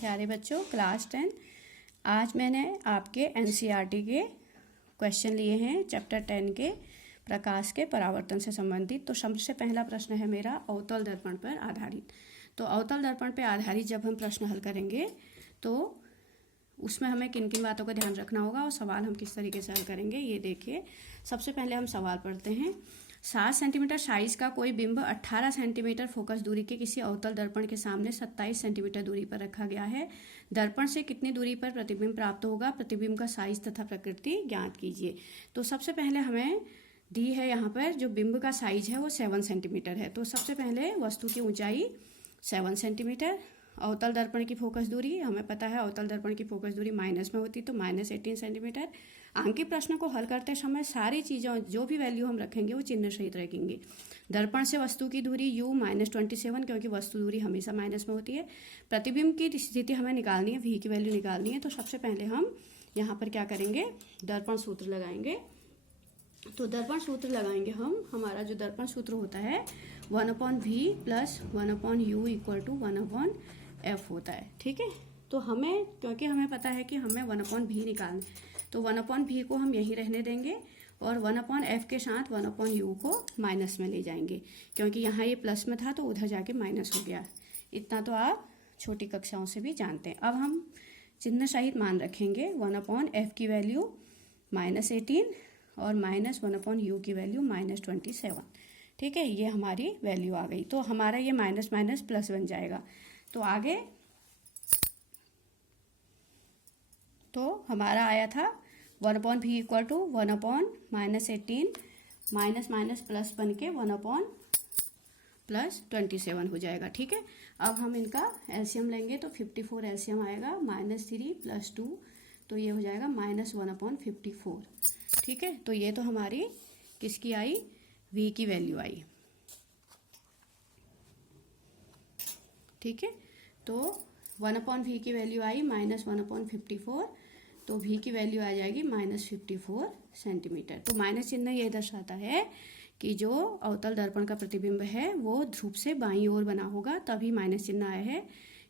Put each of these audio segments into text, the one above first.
प्यारे बच्चों, क्लास 10 आज मैंने आपके एनसीईआरटी के क्वेश्चन लिए हैं चैप्टर 10 के प्रकाश के परावर्तन से संबंधित। तो सबसे पहला प्रश्न है मेरा अवतल दर्पण पर आधारित। तो अवतल दर्पण पर आधारित जब हम प्रश्न हल करेंगे तो उसमें हमें किन किन बातों का ध्यान रखना होगा और सवाल हम किस तरीके से हल करेंगे, ये देखिए। सबसे पहले हम सवाल पढ़ते हैं। 7 सेंटीमीटर साइज का कोई बिंब 18 सेंटीमीटर फोकस दूरी के किसी अवतल दर्पण के सामने 27 सेंटीमीटर दूरी पर रखा गया है। दर्पण से कितनी दूरी पर प्रतिबिंब प्राप्त होगा? प्रतिबिंब का साइज तथा प्रकृति ज्ञात कीजिए। तो सबसे पहले हमें दी है यहाँ पर जो बिंब का साइज है वो 7 सेंटीमीटर है। तो सबसे पहले वस्तु की ऊंचाई 7 सेंटीमीटर। अवतल दर्पण की फोकस दूरी हमें पता है, अवतल दर्पण की फोकस दूरी माइनस में होती तो -18 सेंटीमीटर। अंकित प्रश्न को हल करते समय सारी चीज़ों जो भी वैल्यू हम रखेंगे वो चिन्ह सहित रखेंगे। दर्पण से वस्तु की दूरी u -27 क्योंकि वस्तु दूरी हमेशा माइनस में होती है। प्रतिबिंब की स्थिति हमें निकालनी है, v की वैल्यू निकालनी है। तो सबसे पहले हम यहाँ पर क्या करेंगे, दर्पण सूत्र लगाएंगे। तो दर्पण सूत्र लगाएंगे हमारा जो दर्पण सूत्र होता है 1/v + 1/u = 1/f होता है। ठीक है, तो हमें क्योंकि हमें पता है कि हमें 1/v निकालना है तो 1/v को हम यहीं रहने देंगे और 1/f के साथ 1/u को माइनस में ले जाएंगे क्योंकि यहाँ ये प्लस में था तो उधर जाके माइनस हो गया। इतना तो आप छोटी कक्षाओं से भी जानते हैं। अब हम चिन्ह सहित मान रखेंगे। 1/f की वैल्यू -18 और -1/u की वैल्यू -27। ठीक है, ये हमारी वैल्यू आ गई। तो हमारा ये माइनस माइनस प्लस बन जाएगा। तो आगे तो हमारा आया था 1/v = 1/-18 माइनस प्लस बन के 1/+27 हो जाएगा। ठीक है, अब हम इनका एलसीएम लेंगे तो 54 एलसीएम आएगा। -3 + 2 तो ये हो जाएगा -1/54। ठीक है, तो ये तो हमारी किसकी आई, v की वैल्यू आई। ठीक है, तो 1/v की वैल्यू आई -1/54 तो v की वैल्यू आ जाएगी -54 सेंटीमीटर। तो माइनस चिन्ह ये दर्शाता है कि जो अवतल दर्पण का प्रतिबिंब है वो ध्रुव से बाईं ओर बना होगा, तभी माइनस चिन्ह आया है।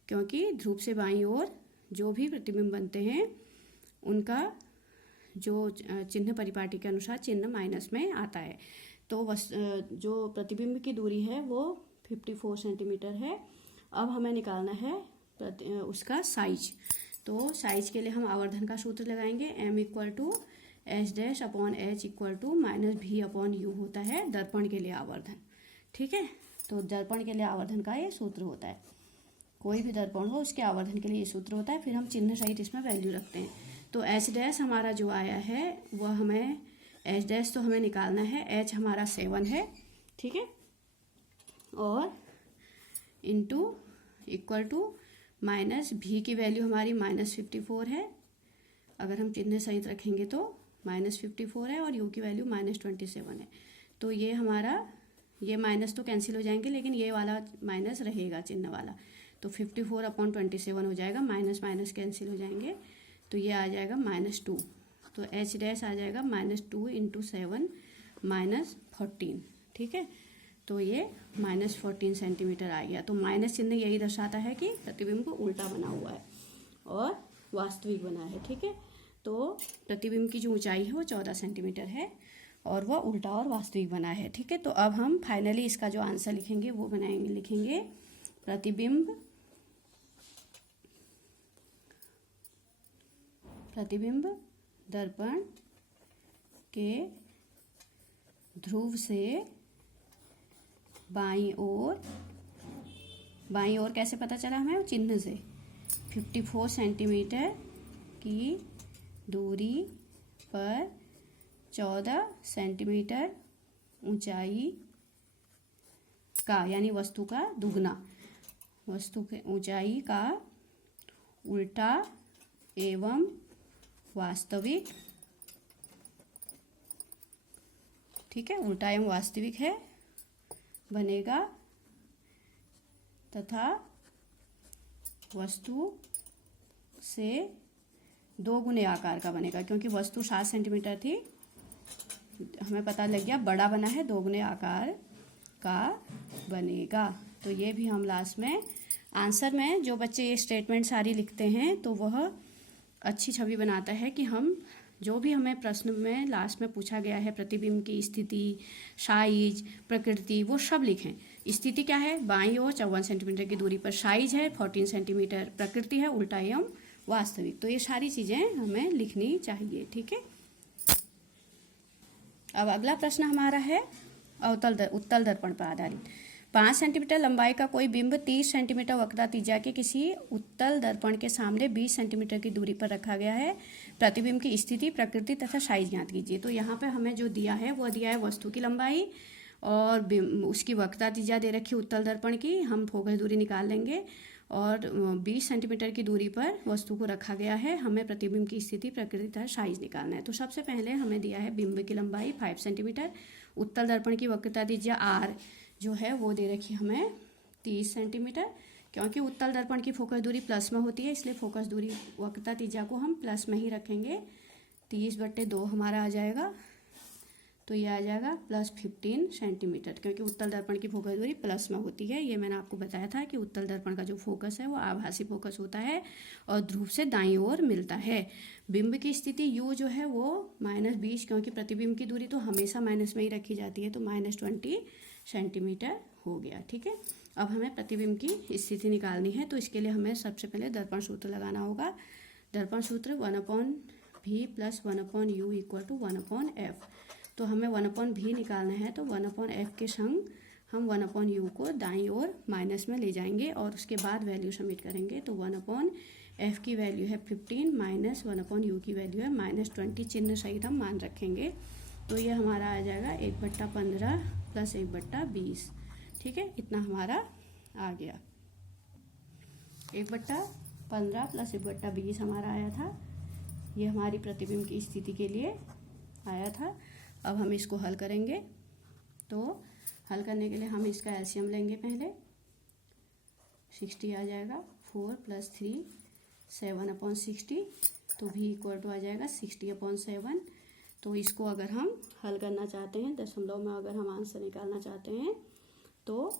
क्योंकि ध्रुव से बाईं ओर जो भी प्रतिबिंब बनते हैं उनका जो चिन्ह परिपाटी के अनुसार चिन्ह माइनस में आता है। तो जो प्रतिबिंब की दूरी है वो 54 सेंटीमीटर है। अब हमें निकालना है उसका साइज। तो साइज के लिए हम आवर्धन का सूत्र लगाएंगे। m = h' upon h = -v/u होता है दर्पण के लिए आवर्धन। ठीक है, तो दर्पण के लिए आवर्धन का ये सूत्र होता है। कोई भी दर्पण हो उसके आवर्धन के लिए ये सूत्र होता है। फिर हम चिन्ह सहित इसमें वैल्यू रखते हैं। तो h' हमारा जो आया है वह हमें h' तो हमें निकालना है। h हमारा 7 है। ठीक है, और इंटू इक्वल टू -v की वैल्यू हमारी -54 है। अगर हम चिन्ह सहित रखेंगे तो -54 है और u की वैल्यू -27 है। तो ये हमारा ये माइनस तो कैंसिल हो जाएंगे लेकिन ये वाला माइनस रहेगा चिन्ह वाला। तो 54/27 हो जाएगा, माइनस माइनस कैंसिल हो जाएंगे तो ये आ जाएगा -2। तो h' आ जाएगा -2 × 7 -14। ठीक है, तो ये -14 सेंटीमीटर आ गया। तो माइनस चिन्ह यही दर्शाता है कि प्रतिबिंब को उल्टा बना हुआ है और वास्तविक बना है। ठीक है, तो प्रतिबिंब की जो ऊंचाई है वो 14 सेंटीमीटर है और वह उल्टा और वास्तविक बना है। ठीक है, तो अब हम फाइनली इसका जो आंसर लिखेंगे वो लिखेंगे प्रतिबिंब दर्पण के ध्रुव से बाईं ओर कैसे पता चला हमें? चिन्ह से 54 सेंटीमीटर की दूरी पर 14 सेंटीमीटर ऊंचाई का, यानी वस्तु का दुगना, वस्तु के ऊंचाई का उल्टा एवं वास्तविक। ठीक है, उल्टा एवं वास्तविक है बनेगा तथा वस्तु से 2 गुने आकार का बनेगा। क्योंकि वस्तु 7 सेंटीमीटर थी, हमें पता लग गया बड़ा बना है, 2 गुने आकार का बनेगा। तो ये भी हम लास्ट में आंसर में जो बच्चे ये स्टेटमेंट सारी लिखते हैं तो वह अच्छी छवि बनाता है कि हम जो भी हमें प्रश्न में लास्ट में पूछा गया है, प्रतिबिंब की स्थिति, साइज, प्रकृति, वो सब लिखें। स्थिति क्या है? बाईं ओर 54 सेंटीमीटर की दूरी पर। साइज है 14 सेंटीमीटर। प्रकृति है उल्टा एवं वास्तविक। तो ये सारी चीजें हमें लिखनी चाहिए। ठीक है। अब अगला प्रश्न हमारा है उत्तल दर्पण पर आधारित। 5 सेंटीमीटर लंबाई का कोई बिंब 30 सेंटीमीटर वक्रता त्रिज्या के किसी उत्तल दर्पण के सामने 20 सेंटीमीटर की दूरी पर रखा गया है। प्रतिबिंब की स्थिति, प्रकृति तथा साइज ज्ञात कीजिए। तो यहाँ पे हमें जो दिया है वो दिया है वस्तु की लंबाई और उसकी वक्रता त्रिज्या दे रखी उत्तल दर्पण की। हम फोकस दूरी निकाल लेंगे और 20 सेंटीमीटर की दूरी पर वस्तु को रखा गया है। हमें प्रतिबिंब की स्थिति, प्रकृति तथा साइज निकालना है। तो सबसे पहले हमें दिया है बिंब की लंबाई 5 सेंटीमीटर, उत्तल दर्पण की वक्रता त्रिज्या आर जो है वो दे रखी हमें 30 सेंटीमीटर। क्योंकि उत्तल दर्पण की फोकस दूरी प्लस में होती है इसलिए फोकस दूरी वक्रता त्रिज्या को हम प्लस में ही रखेंगे। 30/2 हमारा आ जाएगा, तो ये आ जाएगा +15 सेंटीमीटर, क्योंकि उत्तल दर्पण की फोकस दूरी प्लस में होती है। ये मैंने आपको बताया था कि उत्तल दर्पण का जो फोकस है वो आभासी फोकस होता है और ध्रुव से दाईं ओर मिलता है। बिंब की स्थिति U जो है वो -20, क्योंकि प्रतिबिंब की दूरी तो हमेशा माइनस में ही रखी जाती है, तो -20 सेंटीमीटर हो गया। ठीक है। अब हमें प्रतिबिंब की स्थिति निकालनी है, तो इसके लिए हमें सबसे पहले दर्पण सूत्र लगाना होगा। दर्पण सूत्र 1/v + 1/u = 1/f। तो हमें 1/v निकालना है, तो 1/f के संग हम 1/u को दाईं ओर माइनस में ले जाएंगे और उसके बाद वैल्यू सबमिट करेंगे। तो 1/f की वैल्यू है 15 माइनस 1/u की वैल्यू है -20। चिन्ह सहित हम मान रखेंगे। तो ये हमारा आ जाएगा 1/15 + 1/20। ठीक है, इतना हमारा आ गया। 1/15 + 1/20 हमारा आया था। ये हमारी प्रतिबिंब की स्थिति के लिए आया था। अब हम इसको हल करेंगे। तो हल करने के लिए हम इसका एलसीएम लेंगे। पहले 60 आ जाएगा, 4 + 3 7/60। तो v = आ जाएगा 60/7। तो इसको अगर हम हल करना चाहते हैं, दशमलव में अगर हम आंसर निकालना चाहते हैं तो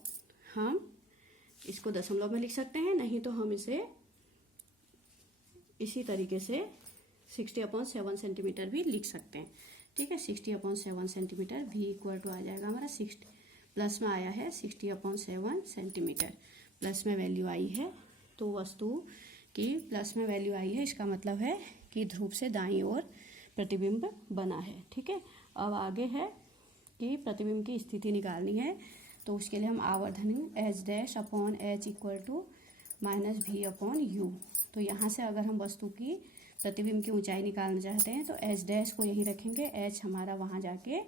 हम इसको दशमलव में लिख सकते हैं, नहीं तो हम इसे इसी तरीके से 60/7 सेंटीमीटर भी लिख सकते हैं। ठीक है, 60/7 सेंटीमीटर। v = आ जाएगा हमारा 60, प्लस में आया है 60/7 सेंटीमीटर, प्लस में वैल्यू आई है। तो वस्तु की प्लस में वैल्यू आई है, इसका मतलब है कि ध्रुव से दाईं ओर प्रतिबिंब बना है। ठीक है। अब आगे है कि प्रतिबिंब की स्थिति निकालनी है। तो उसके लिए हम आवर्धन H'/H = -v/u। तो यहाँ से अगर हम वस्तु की प्रतिबिंब की ऊंचाई निकालना चाहते हैं तो H' को यहीं रखेंगे, H हमारा वहाँ जाके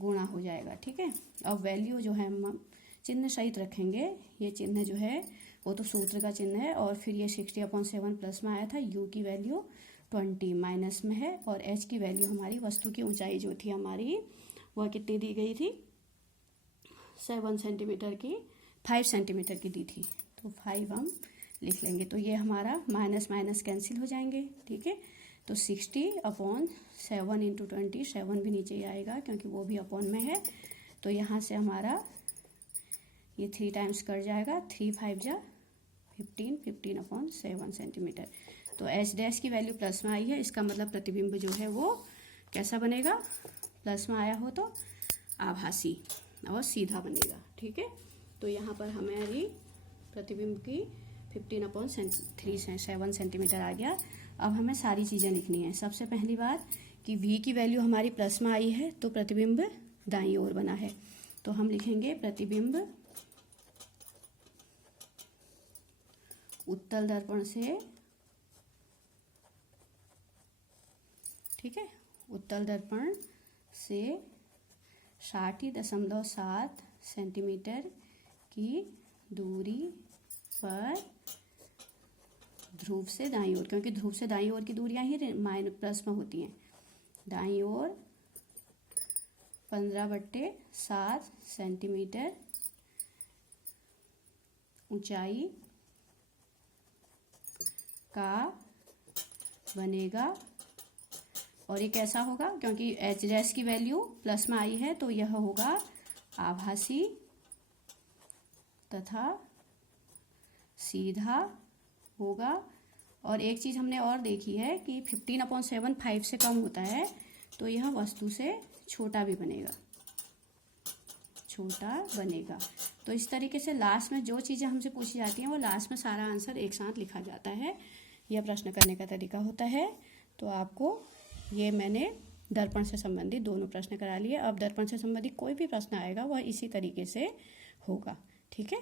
गुणा हो जाएगा। ठीक है। अब वैल्यू जो है हम चिन्ह सहित रखेंगे। ये चिन्ह जो है वो तो सूत्र का चिन्ह है, और फिर ये 60/7 प्लस में आया था, u की वैल्यू 20 माइनस में है, और h की वैल्यू हमारी वस्तु की ऊंचाई जो थी हमारी वह कितनी दी गई थी? 7 सेंटीमीटर की, 5 सेंटीमीटर की दी थी। तो 5 हम लिख लेंगे। तो ये हमारा माइनस माइनस कैंसिल हो जाएंगे। ठीक है। तो 60/7 × 20, 7 भी नीचे ही आएगा क्योंकि वो भी अपॉन में है। तो यहाँ से हमारा ये 3 टाइम्स कट जाएगा, 3 5 जा 15, 15/7 सेंटीमीटर। तो H' की वैल्यू प्लस में आई है, इसका मतलब प्रतिबिंब जो है वो कैसा बनेगा? प्लस में आया हो तो आभासी और सीधा बनेगा। ठीक है। तो यहाँ पर हमारी प्रतिबिंब की 15/7 सेंटीमीटर आ गया। अब हमें सारी चीज़ें लिखनी है। सबसे पहली बात कि v की वैल्यू हमारी प्लस में आई है, तो प्रतिबिंब दाईं ओर बना है। तो हम लिखेंगे प्रतिबिंब उत्तल दर्पण से, ठीक है, उत्तल दर्पण से 60.7 सेंटीमीटर की दूरी पर ध्रुव से दाईं ओर, क्योंकि ध्रुव से दाईं ओर की दूरियां ही प्लस में होती हैं। दाईं ओर 15/7 सेंटीमीटर ऊंचाई का बनेगा। और ये कैसा होगा? क्योंकि H' की वैल्यू प्लस में आई है तो यह होगा आभासी तथा सीधा होगा। और एक चीज़ हमने और देखी है कि 15/7 5 से कम होता है तो यह वस्तु से छोटा भी बनेगा, छोटा बनेगा। तो इस तरीके से लास्ट में जो चीज़ें हमसे पूछी जाती हैं वो लास्ट में सारा आंसर एक साथ लिखा जाता है। यह प्रश्न करने का तरीका होता है। तो आपको ये मैंने दर्पण से संबंधित दोनों प्रश्न करा लिए। अब दर्पण से संबंधित कोई भी प्रश्न आएगा वह इसी तरीके से होगा। ठीक है।